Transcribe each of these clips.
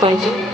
पाहिजे.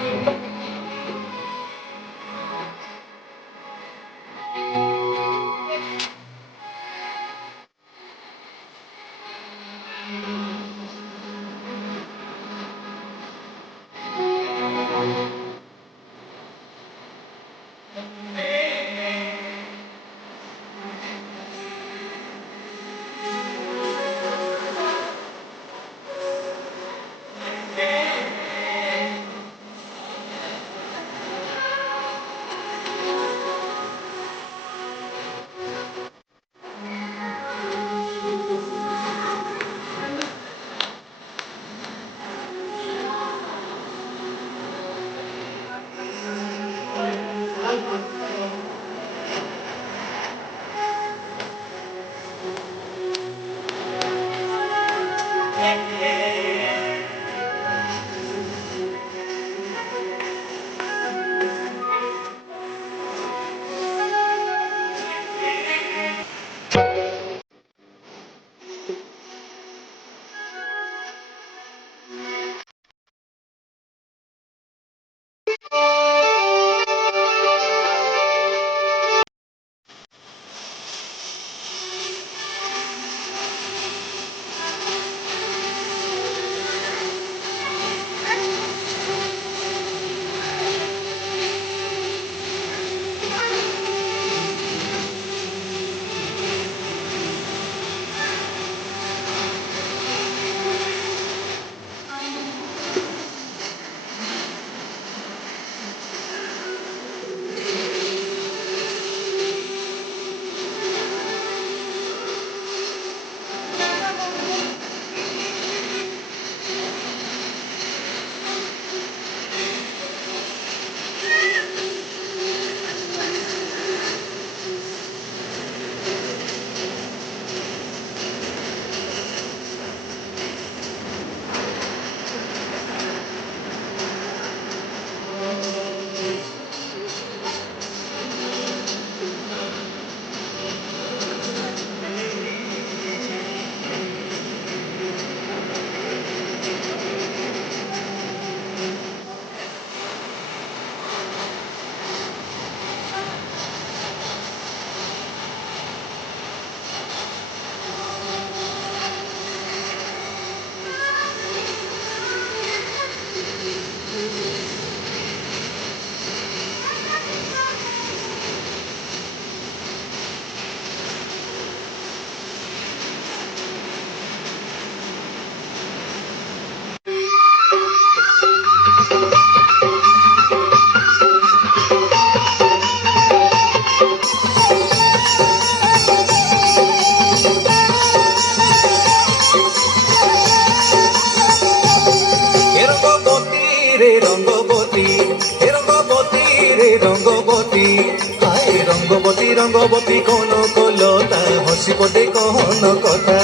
রঙ্গবতী কোন কলতা হসি পদে কহন কথা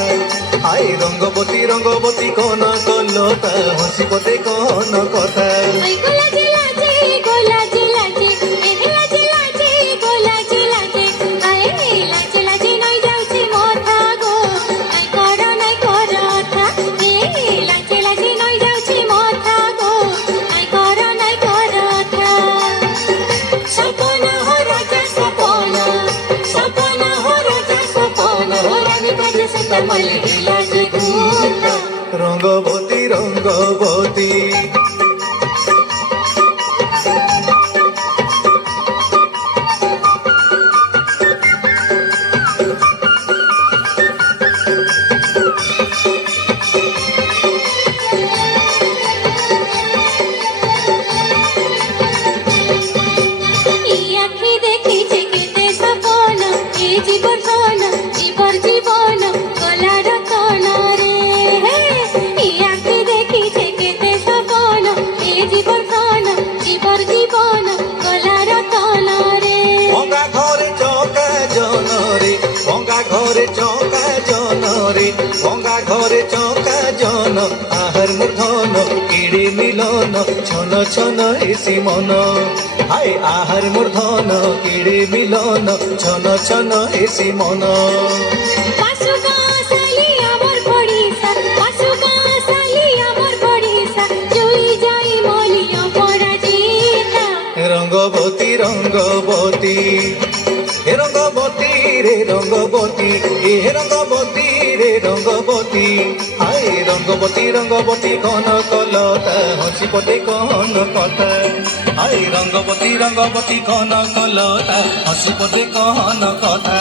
আই রঙ্গবতী কোন কলতা হসি পদে কহন কথা রঙ্গবতী রঙ্গবতী ভঙ্গা ঘরে চকা জন আহার মূর্ধন কিড়ি মিলন ছন ছন এসি মন হায় আহার মূর্ধন কিড়ি মিলন ছন ছন এসি মন যাই মলিয়া রঙ্গবতী রঙ্গবতী হে রঙ্গবতী রে রঙ্গবতী এ হে রঙ্গবতী রে রঙ্গবতী হায় রঙ্গবতী রঙ্গবতী কনকলতা হসি পদে কন কথা হায় রঙ্গবতী রঙ্গবতী কনকলতা হসি পদে কন কথা